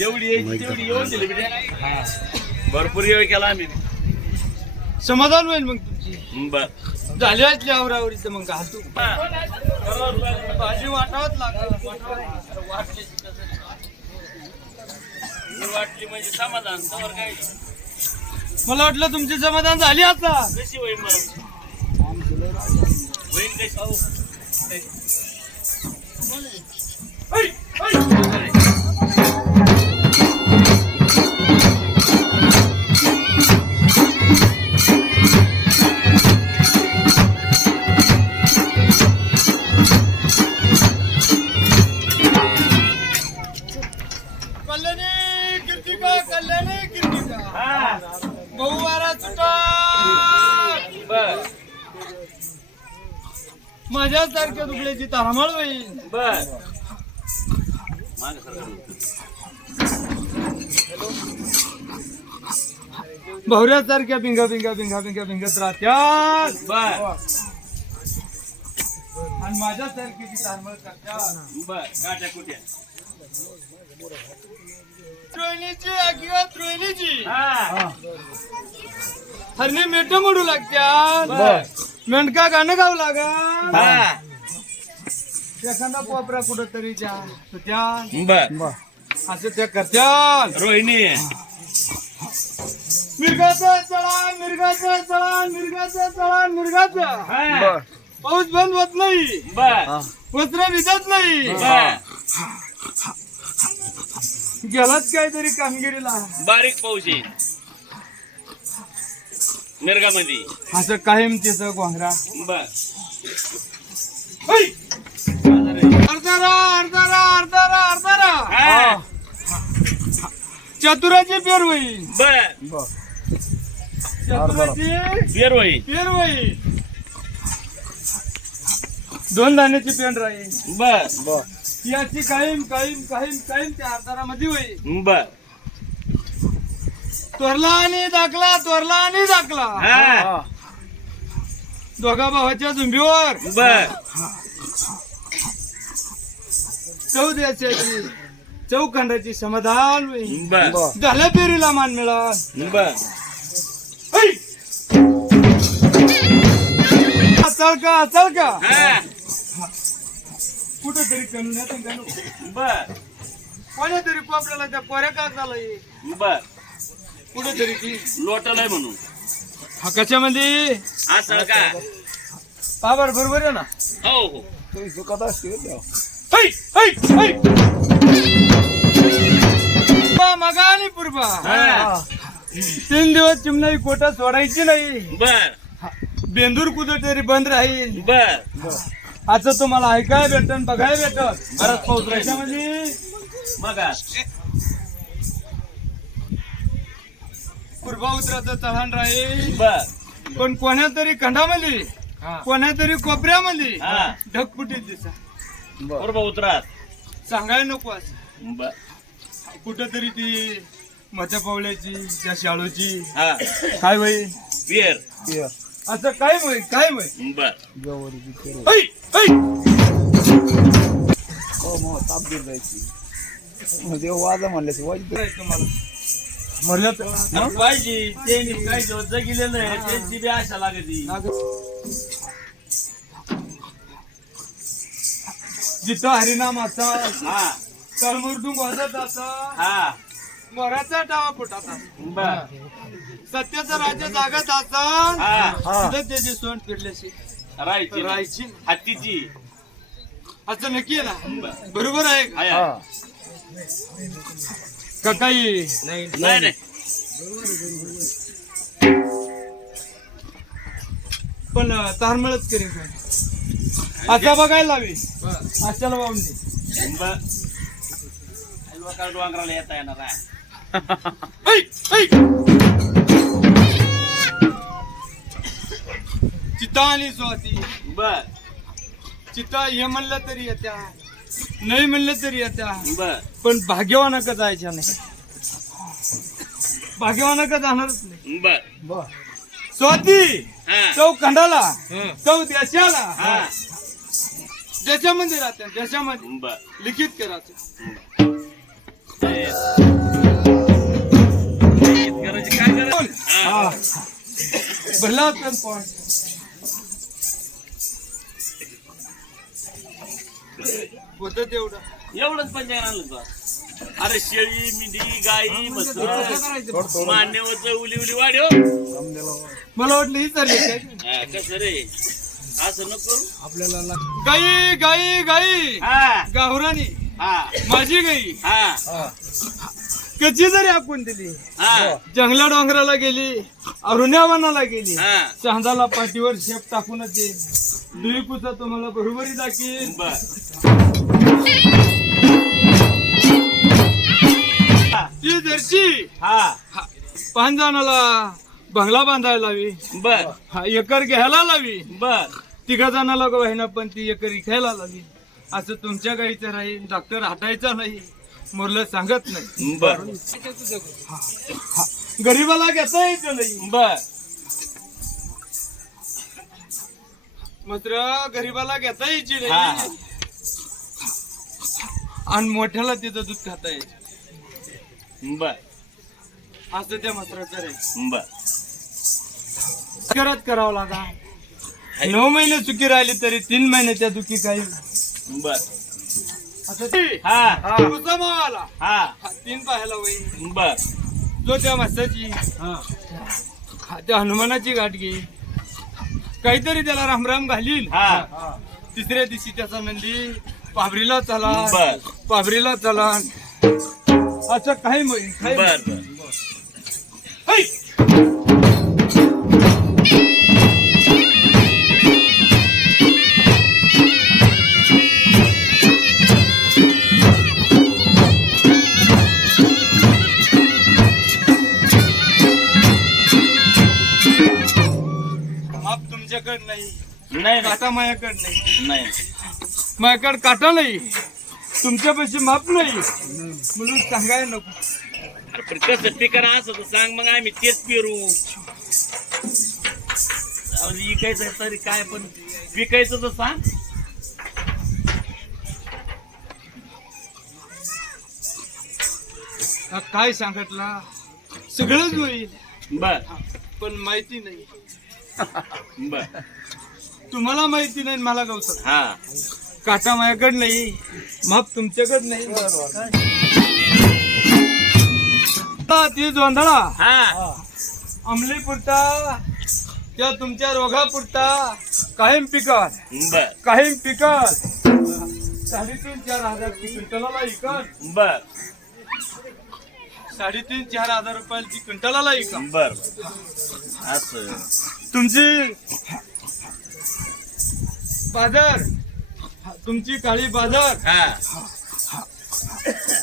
जेवढी यायची तेवढी येऊन दिली म्हणजे भरपूर वेळ केला आम्ही. समाधान होईल मग तुमची. बर झाली असली आवरावरी तर मग घालतो. भाजी वाटावत लागत वाटली म्हणजे समाधान त्यावर काय मला वाटलं तुमची समाधान झाली आता. कशी होईल मग होईल कल्याणी कीर्तिका बहुवारा सुटा माझ्यासारख्या दुबळ्याची तारामळ होईल. बर भवऱ्यासारख्या भिंगा भिंगा भिंगा भिंगा भिंगत राहत्यात. बर आणि माझ्यासारखी ती तारमळ करत्यात. बर काट्या कुट्या त्रोहिणीची किंवा त्रोहिणीची हा हरणी मेट मोडू लागत्यात. मेंढका गाणं गाव लागा. हा एखादा कोपरा कुठं तरी त्या बर असं त्या करत्यात. रोहिणी मिरगाचं चळा मिरगाचं चळा मिरगाचं चळा मिरगाचं. हा पाऊस बंद होत नाही. बर वस्त्र भिजत नाही. बर गेलाच काहीतरी कामगिरीला. बारीक पाऊस येईल मिरगामध्ये. असं कायम तिचं घोंगरा. बर अर्धारा अर्धारा अर्धारा अर्धारा हा चतुराची पेर होईल. बर चतुराची पेर होईल. पेर होईल. दोन दाण्याची पेंड राहील. बर याची कायम कायम कायम कायम त्या अर्धारामध्ये होईल. बर तोरला आणि दाखला तोरला आणि दाखला हा दोघा भावाच्या झुंबीवर बर चौद्याची चौखंडाची समाधान होईल. बर झाल्या पेरीला मान मिळाल. बर अचाल का अचाल का हा कुठं तरी कमी बर कोण्या तरी कोपऱ्याला त्या कोऱ्या कागदाला ये बर कुठेतरी ती लोटलंय म्हणून हा कशामध्ये असं का पाबर बरोबर आहे ना. हो हो मगा आणि पूर्वा हा 3 दिवस चिमणाई कोटा सोडायची नाही. बर बेंदूर कुठेतरी बंद राहील. बर असं तुम्हाला ऐकाय भेटन बघायला भेटत. बरंच पाऊस राहील. त्याच्यामध्ये मग पूर्वा उतराचं चढाण राहील. बर पण कोण्या तरी खंडामध्ये कोण्या तरी कोपऱ्यामध्ये हा ढगपुटीत दिसा. बरोबर उतरात सांगायला नको असं. बर कुठेतरी ती मच्या पावल्याची त्या शाळूची हा काय होईल पेर असं काय होईल काय होईल. बर वाजा म्हणले तुम्हाला म्हणलं तर पाहिजे ते काही दिवस जगिलेलं आहे त्यांची बी आशा लागती. जिथं हरिनाम असा हा तळमृदुंग वाजत असा हा मोराचा टावा फुटाचा बर सत्याचं राज्य जागत असा हा तिथं त्याची सोंड फिरल्याशी राहायची राहायची हत्तीची असं नक्की आहे ना. बरोबर आहे का? आहे. का काही नाही नाही पण तारमळच करेन काय आता बघायला हवी. आजच्याला वाहून दे. बर लोकांना डोंगराला येता येणार आहे. चिता आणि स्वाती बर चिता हे म्हणलं तरी येत्या नाही म्हणलं तरी येत्या. बर पण भाग्यवानाक जायच्या नाही. भाग्यवानाक जाणारच नाही. बर स्वाती हा चौखंडाला चौ देशाला हा देशामध्ये राहत्या देशामध्ये बर लिखित करायचं. करायची काय करायचं हा भरला पण पॉईंट होत तेवढं एवढंच पंचायत आणलं का अरे शेळी मिंडी गाई मस्त मान्यवच उली उली वाढव मला वाटलं ही चालली काय कसं रे असं नको करू. आपल्याला गाई गाई गाई हा गावरानी हा माझी गाई हा कशी जरी आपण दिली हा जंगला डोंगराला गेली अरुण्यावनाला गेली हा चांदाला पाठीवर शेप टाकूनच ये दुई पुसा तुम्हाला बरोबरी दाखील बर ती जर्शी हा पाच जणाला बंगला बांधायला लावी बर हा एकर घ्यायला लावी बर तिघा जणाला वाहिना पण ती एकर इकायला लावी असं तुमच्या गाईचं राहील डॉक्टर हटायचा नाही मुरलं सांगत नाही बर गरीबाला घेता येतं नाही बर मात्र गरीबाला घेता यायची हा नाही आणि मोठ्याला तिथं दूध खाता यायचं बर असं त्या मात्राचं रे बर करत करावं लागा 9 महिने चुकी राहिली तरी 3 महिने त्या दुखी काही बर आता ती हा तुझा मावाला हा 3 पाहायला होईल बर जो त्या माणसाची त्या हनुमानाची गाठ घेईल काहीतरी त्याला रामराम घालील हा तिसऱ्या दिवशी त्याचा नंदी पाभरीला चला बर पाभरीला चला असं काही होईल काही बर बर है! माप तुमच्याकडे नाही नाही काटा माझ्याकडे नाही नाही माझ्याकडे काटा नाही तुमच्यापाशी माप नाही म्हणून सांगायला नको अरे पण कसं पिकार असं तर सांग मग आम्ही तेच पेरू इकायचं तरी काय पण पिकायचं तर सांग काय सांगितलं सगळंच होईल बर पण माहिती नाही बर तुम्हाला माहिती नाही मला गवत हा काटा माझ्याकडे नाही माप तुमच्याकडे नाही ती जोंधळा हा अंमली पुरता त्या तुमच्या रोगा पुरता कायम पिकत बर कायम पिकत 3,500-4,000 क्विंटलाला इकत बर 3,500-4,000 रुपयाची क्विंटलाला इकत बर असं तुमची बाजार तुमची काळी बाजार हा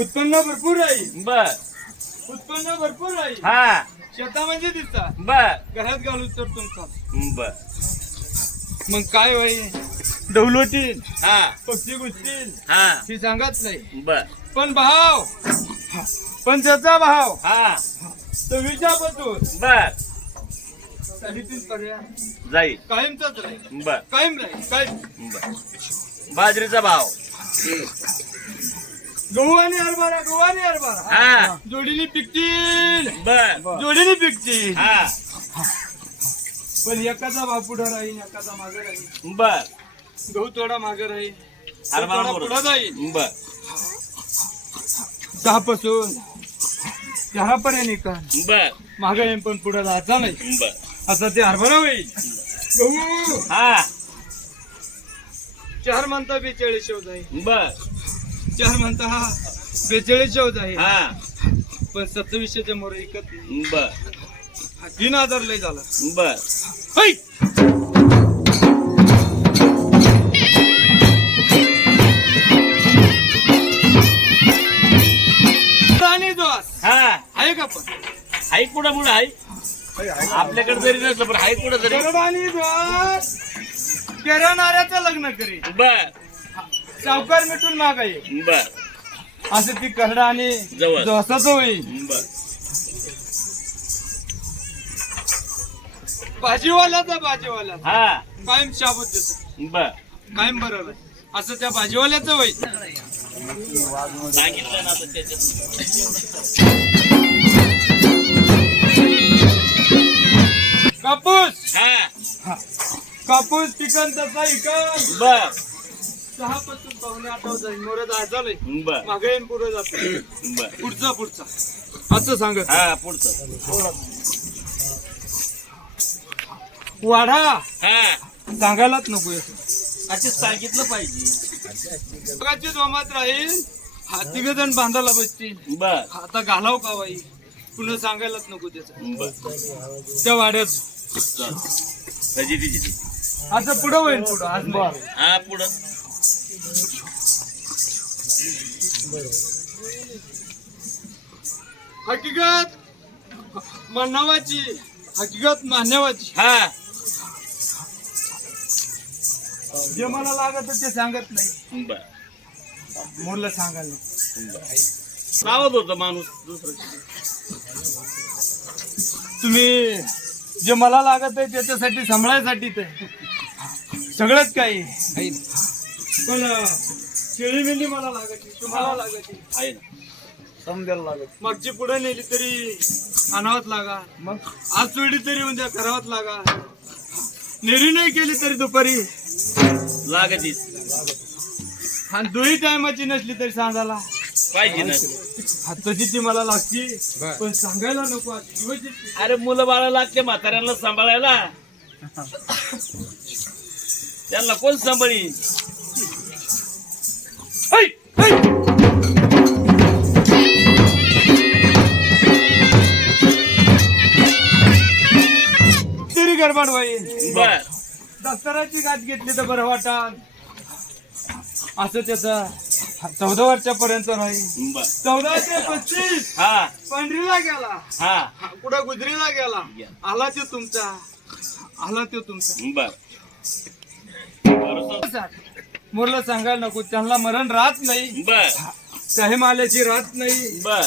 उत्पन्न भरपूर आहे बर उत्पन्न भरपूर आहे हा शेतामध्ये दिसतात बर घरात घालू तर तुमचा बर मग काय होईल डवलोतील हा पक्षी घुसतील हा ही सांगत नाही बर पण भाव पण त्याचा भाव हा तो विचारपासून बर 3.5 पर्यंत जाईल कायमचाच राहील बर कायम राहील कायम बर बाजरीचा भाव गहू आणि हरभरा हा जोडीने पिकतील बर जोडीने पिकतील हा पण एकाचा भाव पुढे राहील एकाचा मागे राहील बर गहू थोडा मागे राहील हरभरा थोडा बरोबर. पुढे जाईल बर 10 पासून 10 पर्यंत निकाल बर मागे येईन पण पुढे जायचा नाही बर असं ते हरभरा होईल गहू हा 4 म्हणता 42 जाईल बर 4 म्हणता 42 जाईल हा पण 2700च्या मोर ऐकत नाही. बर 3,000 लय झाला बर है! आणि जोस हा आहे का पण हाय कुठं मुळे हाय आपल्याकडे जरी नसलं पण हाय कुठं जरी आणि जोस केरणाऱ्याचं लग्न करी बर सावकार मिटून मागाय बर असं ती करडा आणि जवळ. जोसाचं होईल बर भाजीवाल्याचा हा कायम शाबत देतो बर कायम बरोबर असं त्या भाजीवाल्याचं होईल सांगितलं ना आता त्याच्यात कापूस हा कापूस पिकन तसा इकन बर 6 पासून पाहुणे 8 जाईल मोर झालंय बर मागे येऊन पुढे जातो बर पुढचा असं सांगत हा पुढचं वाढा हा सांगायलाच नको अच्छा सांगितलं पाहिजे सगळ्याची जोमात राहील हा तिघ जण बांधायला बसतील बर आता घालाव का बाई पुन्हा सांगायलाच नको त्याचं बर त्या वाड्यात फजिती आता पुढं होईल पुढं आज नाही. हा पुढं हकीकत मानवाची हकीकत मानवाची हा जे मला लागत ते सांगत नाही बर मुलं सांगायला सावध होता माणूस दुसरं तुम्ही जे मला लागत आहे त्याच्यासाठी सांभाळायसाठी ते सगळंच काही पण शेळी मेंढी मला लागत तुम्हाला लागत आहे ना समजायला लागत मागची पुढे नेली तरी आणावत लागा मग आज सोडली तरी उद्या करावत लागा नेरी नाही केली तरी दुपारी लागतीच आणि दोही टायमाची नसली तरी सांगायला पाहिजे ना तशी ती मला लागती पण सांगायला नको आज शिवाजी अरे मुलं बाळा लागते म्हाताऱ्यांना सांभाळायला त्यांना कोण सांभाळी तरी गडबड बाई बर दफ्तराची गाठ घेतली तर बरं वाटा असं त्याचा 14 वर्षापर्यंत राहील बर 14 ते 35 हा पंढरीला गेला हा कुठं गुजरीला गेला आला तो तुमचा बर मुलं सांगायला नको त्यांना मरण राहत नाही बर साहेब आल्याची राहत नाही बर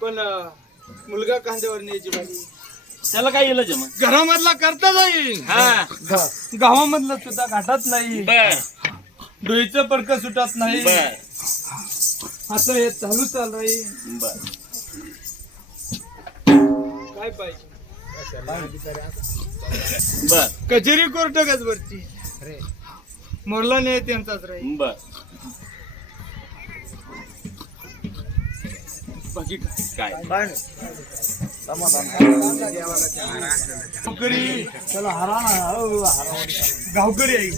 पण मुलगा कांद्यावर न्यायची बाई त्याला काय इलाज आहे मग घरामधला करता जाईल हा गावामधलं सुद्धा घाटात नाही बर डोईचं पडकं सुटत नाही बर असं हे चालू राहील बर काय पाहिजे बर कचेरी कोर्ट गजवरची मोरला नाही त्यांचाच राहील बर बाकी काय काय गावकरी गावकरी आहे